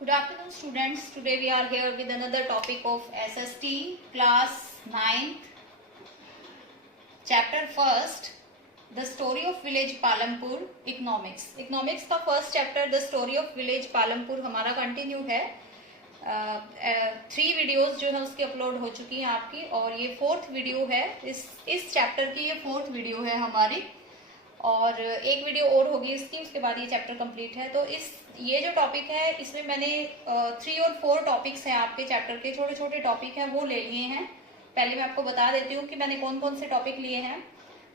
Good afternoon, students. Today we are here with another topic of SST, class 9th, chapter 1st, the story of village Palampur, economics. Economics का first chapter, the story of village Palampur हमारा continue है. 3 videos जो है उसकी upload हो चुकी हैं आपकी, और ये 4th वीडियो है. इस चैप्टर की ये 4th वीडियो है हमारी, और एक वीडियो और होगी इसकी, उसके बाद ये चैप्टर कंप्लीट है. तो ये जो टॉपिक है इसमें मैंने 3 और 4 टॉपिक्स हैं आपके चैप्टर के, छोटे छोटे टॉपिक हैं वो ले लिए हैं. पहले मैं आपको बता देती हूँ कि मैंने कौन कौन से टॉपिक लिए हैं.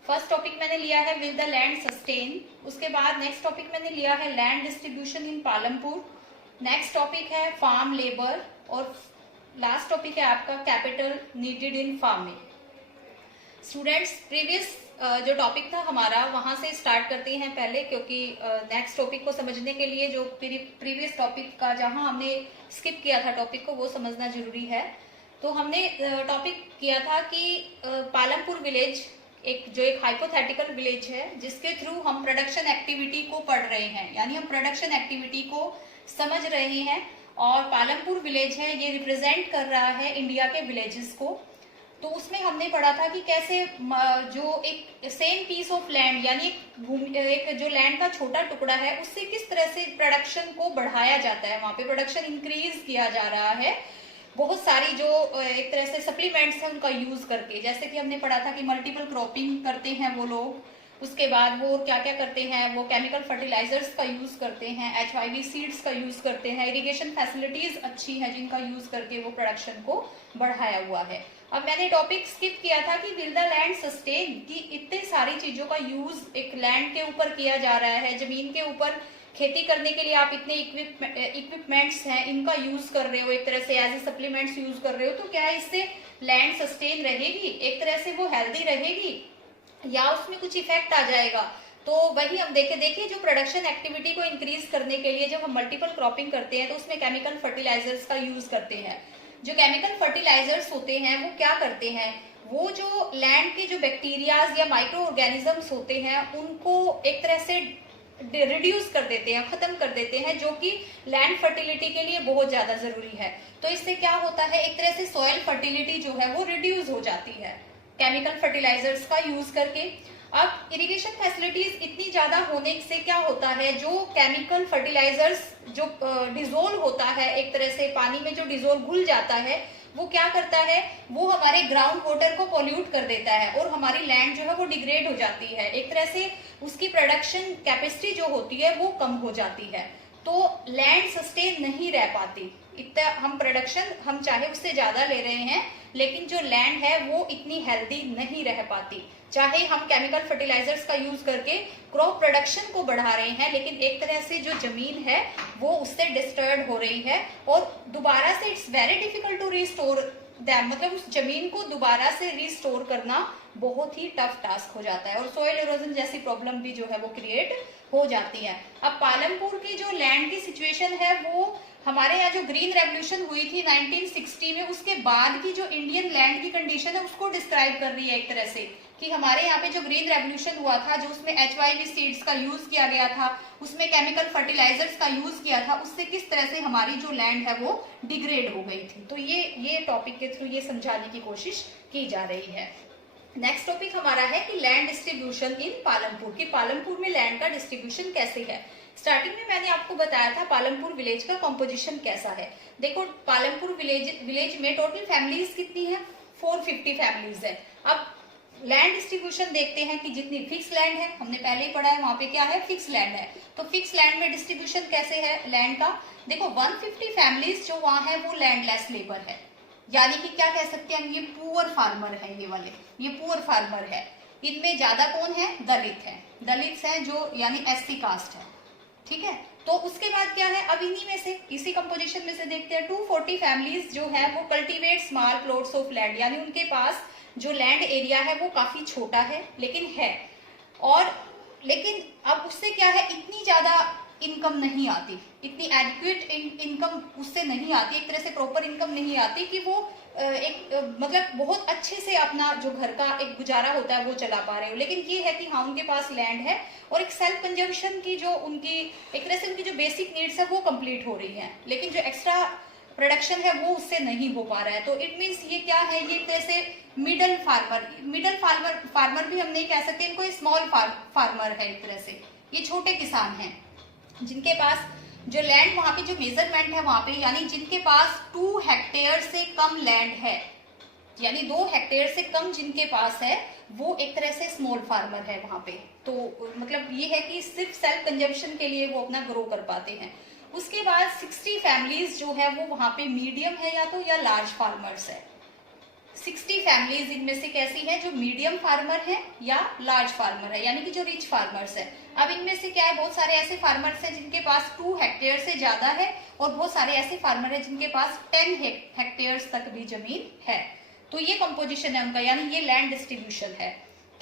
फर्स्ट टॉपिक मैंने लिया है विल द लैंड सस्टेन. उसके बाद नेक्स्ट टॉपिक मैंने लिया है land distribution in Palampur. Next topic है फार्म लेबर, और लास्ट टॉपिक है आपका capital needed in farming. Students, previous जो टॉपिक था हमारा वहां से स्टार्ट करते हैं पहले, क्योंकि नेक्स्ट टॉपिक को समझने के लिए जो प्रीवियस टॉपिक का जहां हमने स्किप किया था टॉपिक को, वो समझना जरूरी है. तो हमने टॉपिक किया था कि पालमपुर विलेज एक हाइपोथेटिकल विलेज है जिसके थ्रू हम प्रोडक्शन एक्टिविटी को पढ़ रहे हैं, यानी हम प्रोडक्शन एक्टिविटी को समझ रहे हैं. और पालमपुर विलेज है, ये रिप्रेजेंट कर रहा है इंडिया के विलेजेस को. तो उसमें हमने पढ़ा था कि कैसे जो एक सेम पीस ऑफ लैंड, यानी एक जो लैंड का छोटा टुकड़ा है, उससे किस तरह से प्रोडक्शन को बढ़ाया जाता है, वहां पे प्रोडक्शन इंक्रीज किया जा रहा है बहुत सारी जो एक तरह से सप्लीमेंट्स हैं उनका यूज करके. जैसे कि हमने पढ़ा था कि मल्टीपल क्रॉपिंग करते हैं वो लोग. उसके बाद वो क्या क्या करते हैं, वो केमिकल फर्टिलाइजर्स का यूज करते हैं, HIV सीड्स का यूज करते हैं, इरिगेशन फैसिलिटीज अच्छी हैं जिनका यूज करके वो प्रोडक्शन को बढ़ाया हुआ है. अब मैंने टॉपिक स्किप किया था कि विल द लैंड सस्टेन, कि इतने सारी चीजों का यूज एक लैंड के ऊपर किया जा रहा है, जमीन के ऊपर खेती करने के लिए आप इतने इक्विपमेंट्स हैं इनका यूज कर रहे हो, एक तरह से एज ए सप्लीमेंट्स यूज कर रहे हो. तो क्या इससे लैंड सस्टेन रहेगी, एक तरह से वो हेल्दी रहेगी, या उसमें कुछ इफेक्ट आ जाएगा? तो वही हम देखिए जो प्रोडक्शन एक्टिविटी को इंक्रीज करने के लिए जब हम मल्टीपल क्रॉपिंग करते हैं तो उसमें केमिकल फर्टिलाइजर्स का यूज करते हैं. जो केमिकल फर्टिलाइजर्स होते हैं वो क्या करते हैं, वो जो लैंड के जो बैक्टीरियाज या माइक्रो ऑर्गेनिजम्स होते हैं उनको एक तरह से रिड्यूस कर देते हैं, खत्म कर देते हैं, जो कि लैंड फर्टिलिटी के लिए बहुत ज्यादा जरूरी है. तो इससे क्या होता है, एक तरह से सॉइल फर्टिलिटी जो है वो रिड्यूस हो जाती है केमिकल फर्टिलाइजर्स का यूज करके. अब इरिगेशन फैसिलिटीज इतनी ज्यादा होने से क्या होता है, जो केमिकल फर्टिलाइजर्स जो डिजोल्व होता है, एक तरह से पानी में जो डिजोल्व घुल जाता है, वो क्या करता है, वो हमारे ग्राउंड वाटर को पोल्यूट कर देता है और हमारी लैंड जो है वो डिग्रेड हो जाती है. एक तरह से उसकी प्रोडक्शन कैपेसिटी जो होती है वो कम हो जाती है. तो लैंड सस्टेन नहीं रह पाती. इतना हम प्रोडक्शन हम चाहे उससे ज्यादा ले रहे हैं, लेकिन जो लैंड है वो इतनी हेल्दी नहीं रह पाती. चाहे हम केमिकल फर्टिलाइजर्स का यूज करके क्रॉप प्रोडक्शन को बढ़ा रहे हैं, लेकिन एक तरह से जो जमीन है वो उससे डिस्टर्ब हो रही है, और दोबारा से it's very difficult to restore them, मतलब उस जमीन को दोबारा से रिस्टोर करना बहुत ही टफ टास्क हो जाता है, और सॉइल इरोजन जैसी प्रॉब्लम भी जो है वो क्रिएट हो जाती है. अब पालमपुर की जो लैंड की सिचुएशन है, वो हमारे यहाँ जो ग्रीन रेवोल्यूशन हुई थी 1960 में, उसके बाद की जो इंडियन लैंड की कंडीशन है उसको डिस्क्राइब कर रही है एक तरह से, कि हमारे यहाँ पे जो ग्रीन रेवोल्यूशन हुआ था, जो उसमें HIV सीड्स का यूज किया गया था, उसमें केमिकल फर्टिलाइजर्स का यूज किया था, उससे किस तरह से हमारी जो लैंड है वो डिग्रेड हो गई थी. तो ये टॉपिक के थ्रू ये समझाने की कोशिश की जा रही है. नेक्स्ट टॉपिक हमारा है कि लैंड डिस्ट्रीब्यूशन इन पालमपुर, की पालमपुर में लैंड का डिस्ट्रीब्यूशन कैसे है. स्टार्टिंग में मैंने आपको बताया था पालमपुर विलेज का कॉम्पोजिशन कैसा है. देखो, पालमपुर विलेज में टोटल फैमिलीज कितनी है, 450 फैमिलीज है. अब लैंड डिस्ट्रीब्यूशन देखते हैं कि जितनी फिक्स लैंड है, हमने पहले ही पढ़ा है वहां पे क्या है, फिक्स लैंड है. तो फिक्स लैंड में डिस्ट्रीब्यूशन कैसे है लैंड का. देखो, 150 फैमिलीज जो वहां है वो लैंडलेस लेबर है, यानी कि क्या कह सकते हैं हम, ये पुअर फार्मर है, ये वाले ये पुअर फार्मर है. इनमें ज्यादा कौन है, दलित है, दलित है जो यानी SC कास्ट है. ठीक है. तो उसके बाद क्या है, अब इन्हीं में से इसी कंपोजिशन में से देखते हैं 240 फैमिलीज जो है वो cultivate small plots of land, यानी उनके पास जो लैंड एरिया है वो काफी छोटा है लेकिन है. और लेकिन अब उससे क्या है, इतनी ज्यादा इनकम नहीं आती, इतनी एडिक्वेट इनकम उससे नहीं आती, एक तरह से प्रॉपर इनकम नहीं आती कि वो मतलब बहुत अच्छे से अपना जो घर का एक गुजारा होता है वो चला पा रहे हो। लेकिन ये है कि हाँ उनके पास लैंड है और एक सेल्फ कंजम्पशन की जो उनकी एक तरह से उनकी जो बेसिक नीड्स है वो कंप्लीट हो रही है, लेकिन जो एक्स्ट्रा प्रोडक्शन है वो उससे नहीं हो पा रहा है। तो इट मीन्स ये क्या है, ये एक तरह से मिडल फार्मर भी हम नहीं कह सकते इनको, स्मॉल फार्मर है एक तरह से, ये छोटे किसान हैं जिनके पास जो लैंड वहां पे जो मेजरमेंट है वहां पे, यानी जिनके पास 2 हेक्टेयर से कम लैंड है, यानी 2 हेक्टेयर से कम जिनके पास है वो एक तरह से स्मॉल फार्मर है वहां पे। तो मतलब ये है कि सिर्फ सेल्फ कंजम्पशन के लिए वो अपना ग्रो कर पाते हैं। उसके बाद 60 फैमिलीज जो है वो वहां पे मीडियम है या तो या लार्ज फार्मर्स है। 60 फैमिलीज इनमें से कैसी है, जो मीडियम फार्मर है या लार्ज फार्मर है, यानी कि जो रिच फार्मर्स है। अब इनमें से क्या है, बहुत सारे ऐसे फार्मर्स हैं जिनके पास 2 हेक्टेयर से ज्यादा है और बहुत सारे ऐसे फार्मर है जिनके पास 10 हेक्टेयर तक भी जमीन है। तो ये कंपोजिशन है उनका, यानी ये लैंड डिस्ट्रीब्यूशन है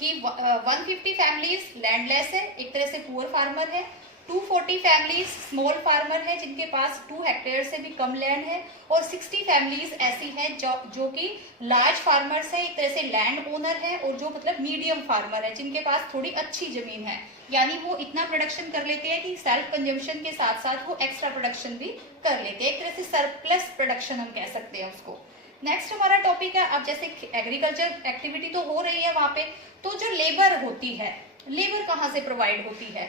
कि 150 फैमिलीज लैंडलेस है, एक तरह से पुअर फार्मर है। 240 फैमिलीज स्मॉल फार्मर है जिनके पास 2 हेक्टेयर से भी कम लैंड है, और 60 फैमिलीज ऐसी हैं जो कि लार्ज फार्मर्स है, एक तरह से लैंड ओनर है, और जो मतलब मीडियम फार्मर है जिनके पास थोड़ी अच्छी जमीन है, यानी वो इतना प्रोडक्शन कर लेते हैं कि सेल्फ कंजम्पशन के साथ साथ वो एक्स्ट्रा प्रोडक्शन भी कर लेते हैं, एक तरह से सरप्लस प्रोडक्शन हम कह सकते हैं उसको। नेक्स्ट हमारा टॉपिक है, अब जैसे एग्रीकल्चर एक्टिविटी तो हो रही है वहां पे, तो जो लेबर होती है, लेबर कहाँ से प्रोवाइड होती है,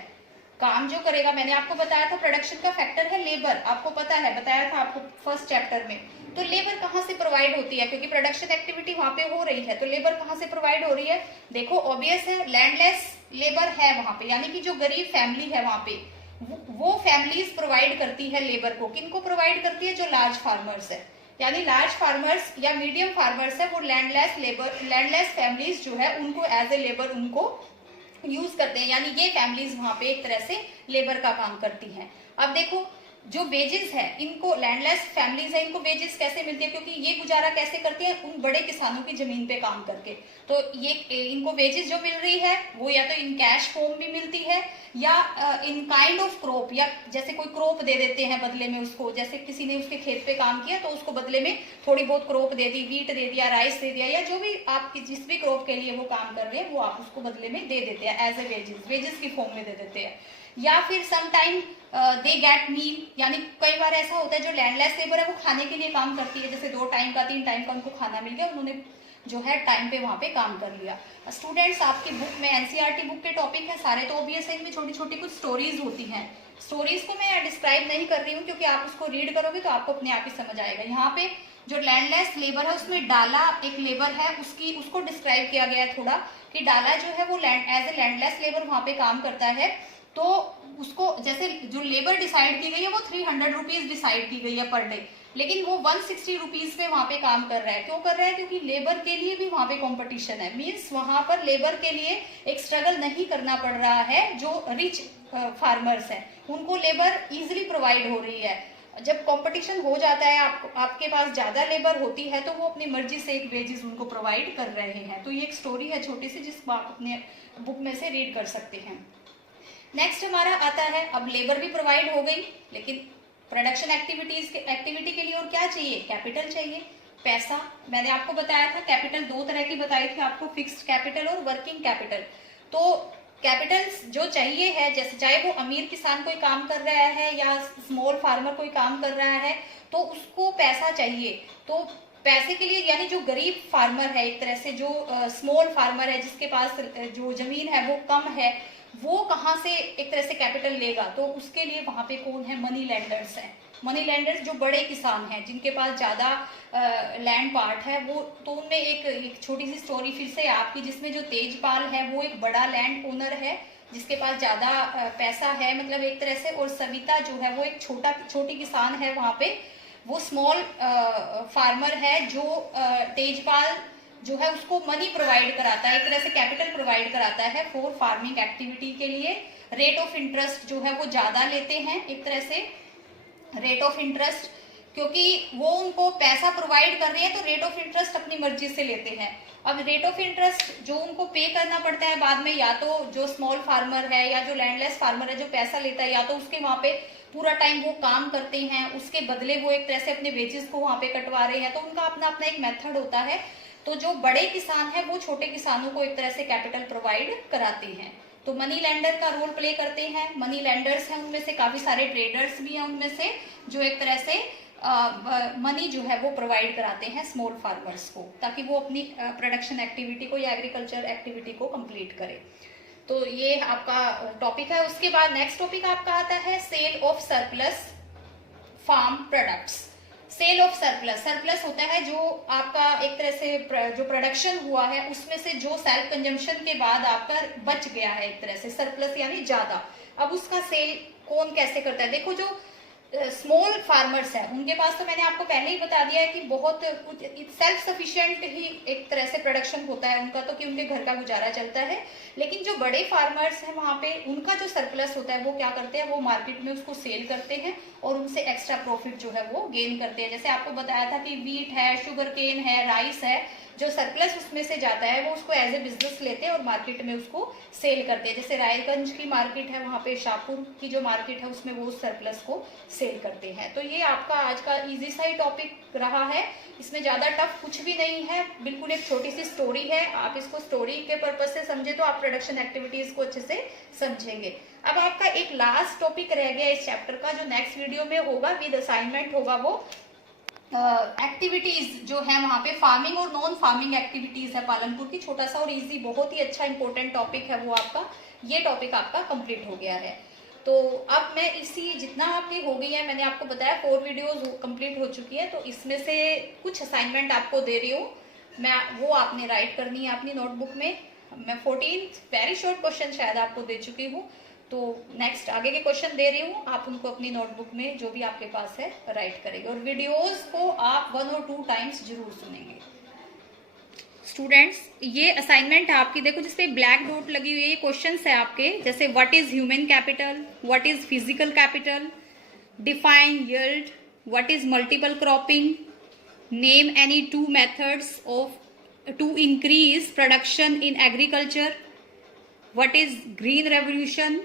काम जो करेगा, मैंने आपको बताया था प्रोडक्शन का फैक्टर है लेबर, आपको पता है, बताया था आपको फर्स्ट चैप्टर में। तो लेबर कहाँ से प्रोवाइड होती है, क्योंकि प्रोडक्शन एक्टिविटी वहां पे हो रही है, तो लेबर कहाँ से प्रोवाइड हो रही है, देखो ऑब्वियस है, लैंडलेस लेबर है वहां पे, यानी कि जो गरीब फैमिली है वहां पे वो फैमिलीज प्रोवाइड करती है लेबर को। किनको प्रोवाइड करती है, जो लार्ज फार्मर्स है, यानी लार्ज फार्मर्स या मीडियम फार्मर्स है वो लैंडलेस फैमिलीज जो है उनको एज ए लेबर उनको यूज करते हैं, यानी ये फैमिलीज वहां पे एक तरह से लेबर का काम करती हैं। अब देखो जो वेजेस है, इनको लैंडलेस फैमिलीज है इनको वेजेस कैसे मिलती है, क्योंकि ये गुजारा कैसे करते हैं, उन बड़े किसानों की जमीन पे काम करके। तो ये इनको वेजेस जो मिल रही है वो या तो इन कैश फॉर्म भी मिलती है या इन काइंड ऑफ क्रॉप, या जैसे कोई क्रॉप दे देते हैं बदले में उसको, जैसे किसी ने उसके खेत पे काम किया तो उसको बदले में थोड़ी बहुत क्रॉप दे दी, वीट दे दिया, राइस दे दिया, या जो भी आप जिस भी क्रॉप के लिए वो काम कर रहे हैं वो आप उसको बदले में दे देते हैं एज ए वेजेस की फॉर्म में दे देते हैं। या फिर सम टाइम दे गेट मील, यानी कई बार ऐसा होता है जो लैंडलेस लेबर है वो खाने के लिए काम करती है, जैसे 2 टाइम का 3 टाइम का उनको खाना मिल गया, उन्होंने जो है टाइम पे वहां पे काम कर लिया। स्टूडेंट्स आपकी बुक में एनसीईआरटी बुक के टॉपिक है सारे, तो ऑब्वियस है इनमें छोटी छोटी कुछ स्टोरीज होती हैं। स्टोरीज को मैं डिस्क्राइब नहीं कर रही हूँ क्योंकि आप उसको रीड करोगे तो आपको अपने आप ही समझ आएगा। यहाँ पे जो लैंडलेस लेबर है उसमें डाला एक लेबर है, उसको डिस्क्राइब किया गया है थोड़ा, कि डाला जो है वो एज ए लैंडलेस लेबर वहां पे काम करता है। तो उसको जैसे जो लेबर डिसाइड की गई है वो 300 रुपीज डिसाइड की गई है पर डे, लेकिन वो 160 रुपीज पे वहां पे काम कर रहा है। क्यों कर रहा है, क्योंकि लेबर के लिए भी वहां पे कंपटीशन है, मींस वहां पर लेबर के लिए एक स्ट्रगल नहीं करना पड़ रहा है। जो रिच फार्मर्स हैं उनको लेबर इजिली प्रोवाइड हो रही है। जब कंपटीशन हो जाता है, आपके पास ज्यादा लेबर होती है तो वो अपनी मर्जी से एक वेजेस उनको प्रोवाइड कर रहे हैं। तो ये एक स्टोरी है छोटी सी जिसको आप अपने बुक में से रीड कर सकते हैं। नेक्स्ट हमारा आता है, अब लेबर भी प्रोवाइड हो गई, लेकिन प्रोडक्शन एक्टिविटी के लिए और क्या चाहिए, कैपिटल चाहिए, पैसा। मैंने आपको बताया था कैपिटल 2 तरह की बताई थी आपको, फिक्स्ड कैपिटल और वर्किंग कैपिटल। तो कैपिटल जो चाहिए है, जैसे चाहे वो अमीर किसान कोई काम कर रहा है या स्मॉल फार्मर कोई काम कर रहा है, तो उसको पैसा चाहिए। तो पैसे के लिए, यानी जो गरीब फार्मर है, एक तरह से जो स्मॉल फार्मर है जिसके पास जो जमीन है वो कम है, वो कहाँ से एक तरह से कैपिटल लेगा, तो उसके लिए वहां पे कौन है, मनी लैंडर्स हैं। मनी लैंडर्स जो बड़े किसान हैं जिनके पास ज्यादा लैंड पार्ट है, वो तो उनमें एक छोटी सी स्टोरी फिर से आपकी, जिसमें जो तेजपाल है वो एक बड़ा लैंड ओनर है जिसके पास ज्यादा पैसा है, मतलब एक तरह से, और सविता जो है वो एक छोटी किसान है वहां पे, वो स्मॉल फार्मर है। जो तेजपाल जो है उसको मनी प्रोवाइड कराता है, एक तरह से कैपिटल प्रोवाइड कराता है फॉर फार्मिंग एक्टिविटी के लिए। रेट ऑफ इंटरेस्ट जो है वो ज्यादा लेते हैं, एक तरह से रेट ऑफ इंटरेस्ट, क्योंकि वो उनको पैसा प्रोवाइड कर रही है तो रेट ऑफ इंटरेस्ट अपनी मर्जी से लेते हैं। अब रेट ऑफ इंटरेस्ट जो उनको पे करना पड़ता है बाद में, या तो जो स्मॉल फार्मर है या जो लैंडलेस फार्मर है जो पैसा लेता है, या तो उसके वहां पे पूरा टाइम वो काम करते हैं, उसके बदले वो एक तरह से अपने वेजेस को वहां पे कटवा रहे हैं, तो उनका अपना अपना एक मेथड होता है। तो जो बड़े किसान है वो छोटे किसानों को एक तरह से कैपिटल प्रोवाइड कराते हैं, तो मनी लेंडर का रोल प्ले करते हैं। मनी लेंडर्स हैं उनमें से काफी सारे, ट्रेडर्स भी हैं उनमें से, जो एक तरह से मनी जो है वो प्रोवाइड कराते हैं स्मॉल फार्मर्स को, ताकि वो अपनी प्रोडक्शन एक्टिविटी को या एग्रीकल्चर एक्टिविटी को कंप्लीट करे। तो ये आपका टॉपिक है। उसके बाद नेक्स्ट टॉपिक आपका आता है sale of surplus farm products. Sale of surplus, surplus होता है जो आपका एक तरह से जो प्रोडक्शन हुआ है उसमें से जो सेल्फ कंजम्पशन के बाद आपका बच गया है, एक तरह से सरप्लस यानी ज्यादा, अब उसका सेल कौन कैसे करता है। देखो जो स्मॉल फार्मर्स है उनके पास तो मैंने आपको पहले ही बता दिया है कि बहुत सेल्फ सफिशिएंट ही एक तरह से प्रोडक्शन होता है उनका, तो कि उनके घर का गुजारा चलता है। लेकिन जो बड़े फार्मर्स हैं वहां पे उनका जो सरप्लस होता है वो क्या करते हैं, वो मार्केट में उसको सेल करते हैं और उनसे एक्स्ट्रा प्रॉफिट जो है वो गेन करते हैं। जैसे आपको बताया था कि वीट है, शुगर केन है, राइस है, जो सरप्लस उसमें से जाता है वो उसको एज ए बिजनेस लेते हैं और मार्केट में उसको सेल करते हैं। जैसे रायगंज की मार्केट है, वहां पे शाहपुर की जो मार्केट है उसमें वो सरप्लस को सेल करते हैं। तो ये आपका आज का इजी सा ही टॉपिक रहा है, इसमें ज्यादा टफ कुछ भी नहीं है, बिल्कुल एक छोटी सी स्टोरी है। आप इसको स्टोरी के पर्पज से समझे तो आप प्रोडक्शन एक्टिविटीज को अच्छे से समझेंगे। अब आपका एक लास्ट टॉपिक रह गया इस चैप्टर का, जो नेक्स्ट वीडियो में होगा विद असाइनमेंट होगा, वो एक्टिविटीज जो है वहां पे फार्मिंग और नॉन फार्मिंग एक्टिविटीज है पालनपुर की। छोटा सा और इजी, बहुत ही अच्छा इंपॉर्टेंट टॉपिक है वो आपका, ये टॉपिक आपका कंप्लीट हो गया है। तो अब मैं इसी जितना आपकी हो गई है, मैंने आपको बताया 4 वीडियोस कंप्लीट हो चुकी है, तो इसमें से कुछ असाइनमेंट आपको दे रही हूँ मैं, वो आपने राइट करनी है अपनी नोटबुक में। मैं 14 वेरी शॉर्ट क्वेश्चन शायद आपको दे चुकी हूँ, तो नेक्स्ट आगे के क्वेश्चन दे रही हूँ, आप उनको अपनी नोटबुक में जो भी आपके पास है राइट करेंगे, और वीडियोस को आप 1 और 2 टाइम्स जरूर सुनेंगे। स्टूडेंट्स ये असाइनमेंट है आपकी, देखो जिसपे ब्लैक डॉट लगी हुई है, ये क्वेश्चंस है आपके, जैसे what is human capital, what is physical capital, define yield, what is multiple cropping, name any 2 methods of to increase production in agriculture, what is green revolution,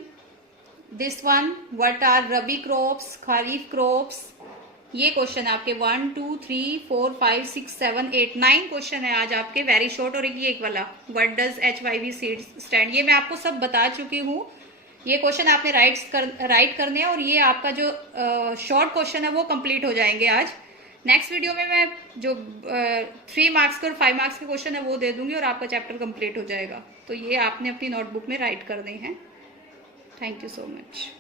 this one, what are rabi crops, kharif crops. ये question आपके 1 2 3 4 5 6 7 8 9 question है आज आपके, very short. और एक वाला what does HYV seed stand, ये मैं आपको सब बता चुकी हूँ। ये क्वेश्चन आपने राइट करने हैं, और ये आपका जो शॉर्ट क्वेश्चन है वो कंप्लीट हो जाएंगे आज। नेक्स्ट वीडियो में मैं जो 3 मार्क्स के और 5 मार्क्स के क्वेश्चन है वो दे दूंगी और आपका चैप्टर कंप्लीट हो जाएगा। तो ये आपने अपनी नोटबुक में राइट करने हैं। Thank you so much.